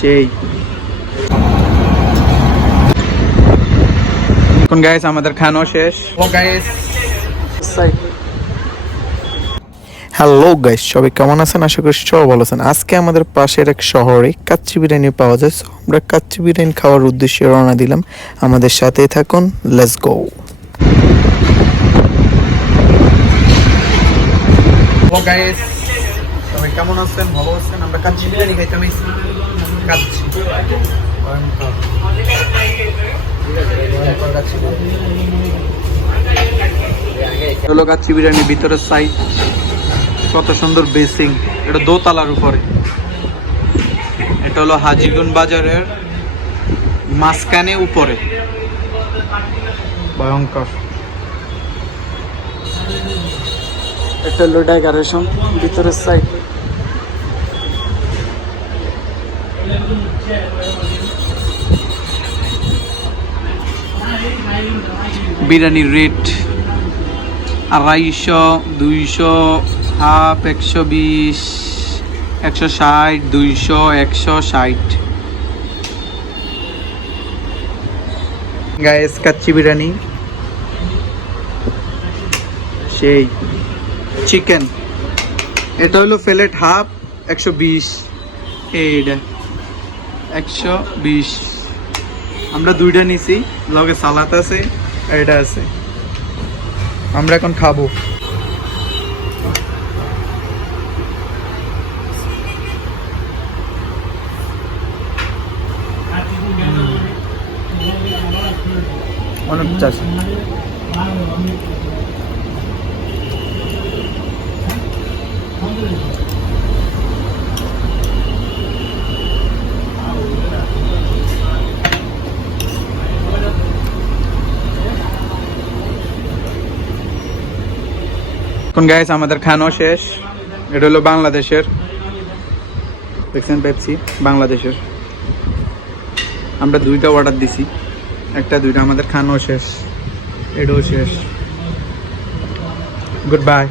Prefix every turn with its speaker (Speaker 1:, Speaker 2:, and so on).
Speaker 1: সেই। এখন গাইস আমাদের খানো শেষ। ও গাইস
Speaker 2: হ্যালো গাইস সবাই কেমন আছেন? আশা করি সবাই ভালো আছেন। আজকে আমাদের পাশের এক শহরে কাচ্চি বিরিয়ানি পাওয়া যায়। So, আমরা কাচ্চি বিরিয়ানি খাওয়ার উদ্দেশ্যে রওনা দিলাম। আমাদের সাথেই থাকুন লেটস গো
Speaker 1: ও গাইস সবাই কেমন আছেন? ভালো আছেন? আমরা কাচ্চি বিরিয়ানি খাইতে কাচ্চি ভয়ঙ্কর। ভয়ঙ্কর। হলো কাচ্চি বিরিয়ানির ভিতরের সাইড কত সুন্দর বেসিং এটা দোতলার উপরে। এটা হলো হাজিগঞ্জ বাজারের মাঝখানে উপরে। ভয়ঙ্কর।
Speaker 3: এটা হলো ডেকারেশন ভিতরের সাইড
Speaker 1: বিরিয়ানির রেট আড়াইশো, দুইশো, হাফ, একশো বিশ, একশো ষাট, দুইশো, একশো ষাট। গায়েস, কাচ্চি বিরিয়ানি। সেই চিকেন। এটা হলো ফেলেট হাফ, একশো বিশ। এইটা একশো বিশ। আমরা দুইটা নিছি, লগে সালাদ আছে, আর এটা আছে। আমরা এখন খাব। অনেক চাষ। এখন গাইস আমাদের খানো শেষ। এটা হলো বাংলাদেশের। দেখছেন পেপসি বাংলাদেশের। আমরা দুইটা অর্ডার দিছি। একটা, দুইটা, আমাদের খানো শেষ। এটাও শেষ। Good bye